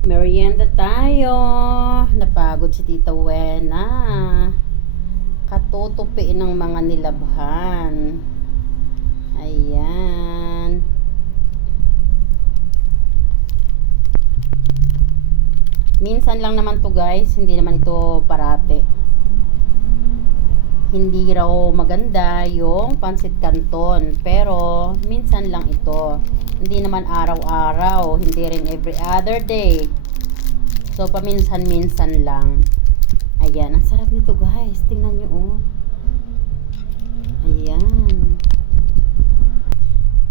Merienda tayo. Napagod si Tita Wena. Katutupi ng mga nilabhan. Ayan. Minsan lang naman to guys. Hindi naman ito parate. Hindi raw maganda yung pansit canton. Pero minsan lang ito. Hindi naman araw-araw. Hindi rin every other day. So, paminsan-minsan lang. Ayan. Ang sarap nito guys. Tingnan nyo oh. Ayan.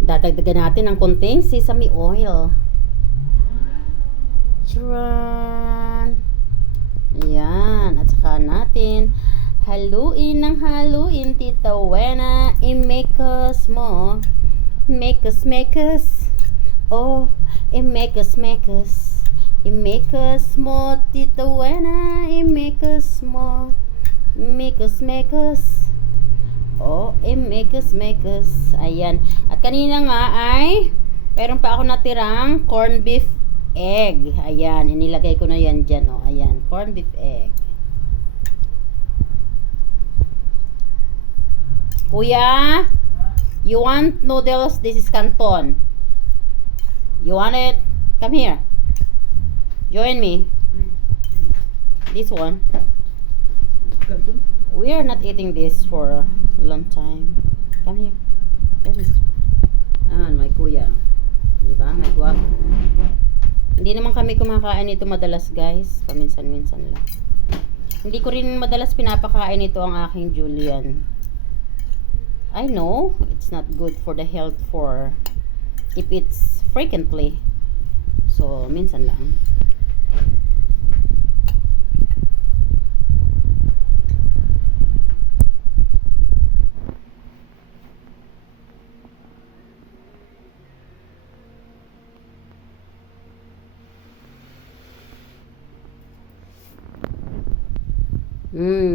Dadagdagan natin ng konting sesame oil. Charan! Ayan. At saka natin haluin ng haluin, Tita Wena. I-make-us mo. Make-us. Oh, i-make-us. I-make-us mo, Tita Wena. I-make-us mo. Make-us. Oh, i-make-us. Ayan. At kanina nga ay meron pa ako natirang corn beef egg. Ayan. Inilagay ko na yan dyan. Oh, ayan. Corn beef egg. Kuya, you want noodles? This is canton. You want it? Come here. Join me. This one. Canton? We are not eating this for a long time. Come here. Come here. Ah, may kuya. Diba? May kuya. Hindi naman kami kumakain ito madalas guys. Paminsan-minsan lang. Hindi ko rin madalas pinapakain ito ang aking Julian. I know it's not good for the health for if it's frequently. So, minsan lang.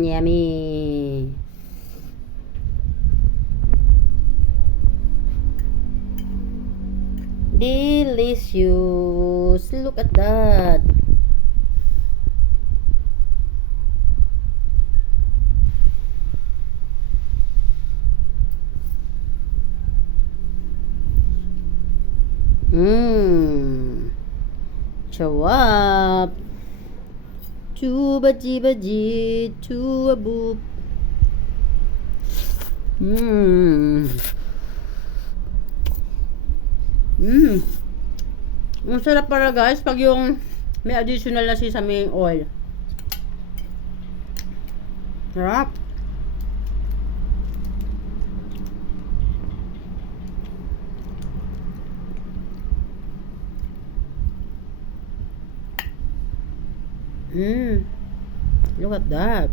Yummy. Delicious. Look at that. Chawap. Chuba-ji-ba-ji. Chuba-boop. Ang sarap para guys pag yung may additional na sesame oil. Sarap. Look at that.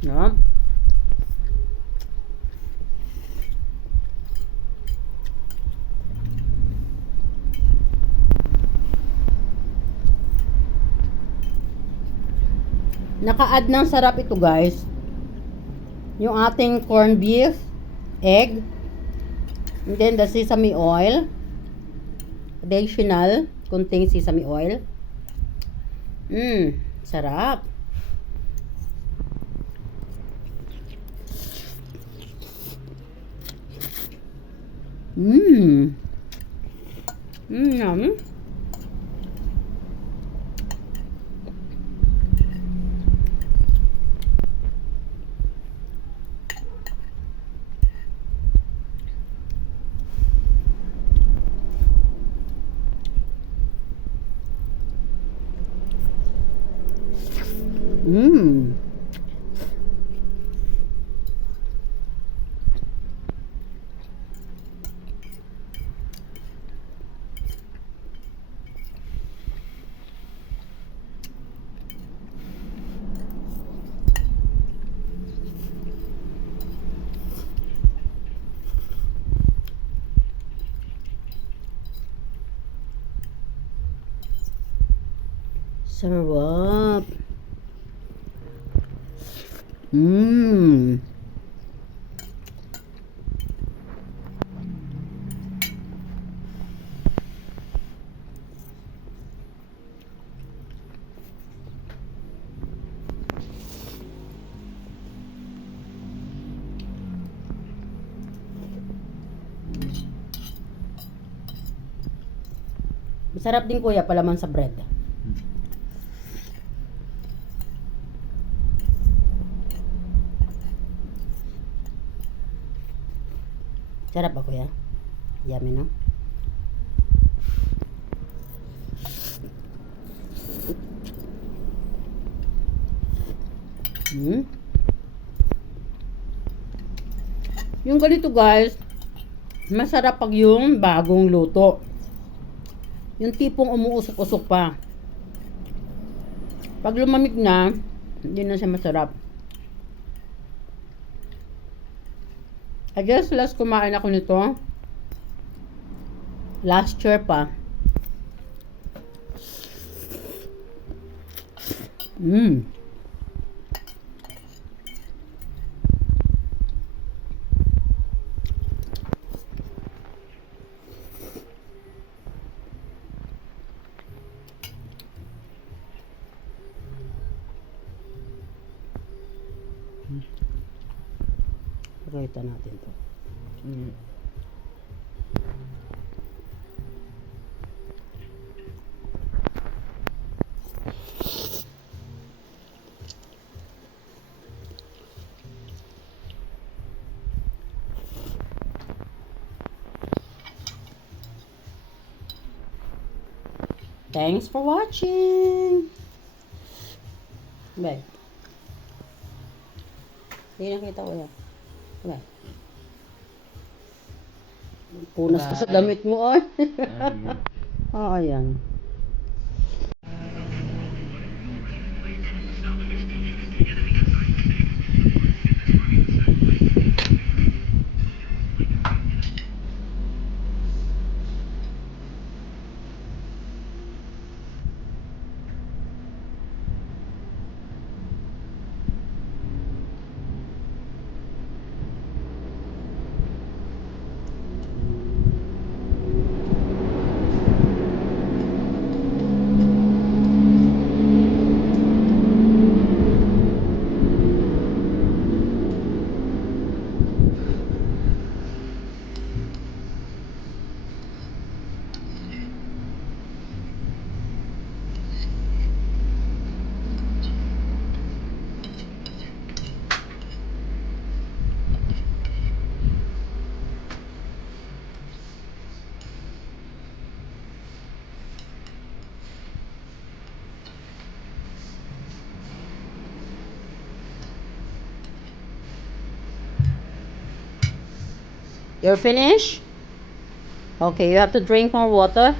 Yup. Naka-add ng sarap ito guys. Yung ating corned beef, egg, and then the sesame oil. Additional, kunting sesame oil. Sarap. Yummy. Sarap. Mmm. Masarap din kuya palaman sa bread. Sarap ba kuya? Yummy no? Hmm? Yung ganito guys, masarap pag yung bagong luto. Yung tipong umuusok-usok pa. Pag lumamig na, hindi na siya masarap. I guess last kumain ako nito last year pa. Mmm. Pakita natin to. Mm. Thanks for watching. Bye. Hindi nakita ko yan. Bye. Punas ka sa damit mo ay. Ayan. You're finished? Okay, you have to drink more water.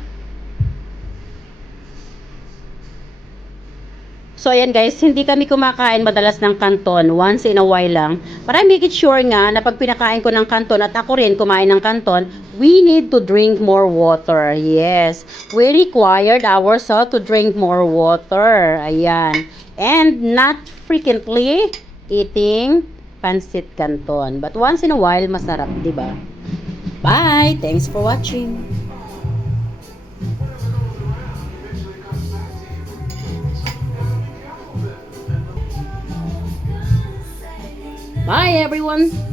So, ayan guys, hindi kami kumakain madalas ng kanton. Once in a while lang. Para make it sure nga na pag pinakain ko ng kanton at ako rin kumain ng kanton, we need to drink more water. Yes. We required ourselves to drink more water. Ayan. And not frequently eating pancit canton. But once in a while, masarap, di ba? Bye! Thanks for watching. Bye everyone!